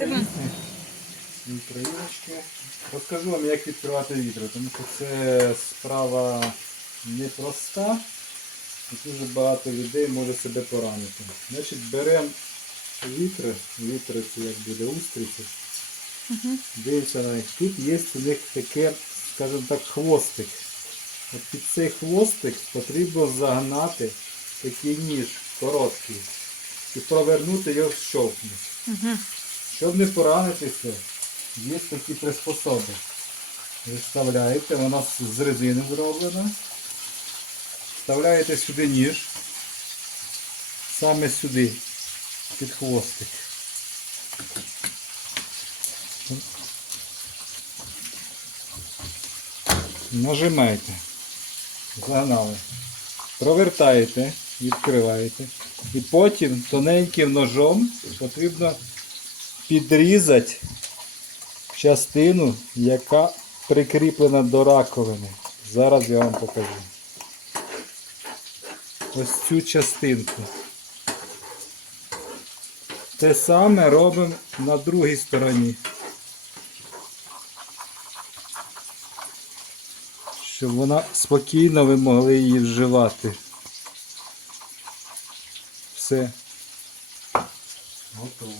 Це вам. Розкажу вам, як відкривати вітри, тому що це справа непроста. І дуже багато людей може себе поранити. Значить, беремо вітри, вітри це як буде устриці. Угу. Дивимося на них. Тут є у них таке, скажімо так, хвостик. От під цей хвостик потрібно загнати такий ніж короткий і провернути його в. Угу. Щоб не поранитися, є такі приспособи. Ви вставляєте, вона з- резини зроблена. Вставляєте сюди ніж, саме сюди, під хвостик. Нажимаєте. Загнали. Провертаєте, відкриваєте. І потім тоненьким ножом потрібно підрізати частину, яка прикріплена до раковини. Зараз я вам покажу. Ось цю частинку. Те саме робимо на другій стороні. Щоб вона спокійно ви могли її вживати. Все. Готово.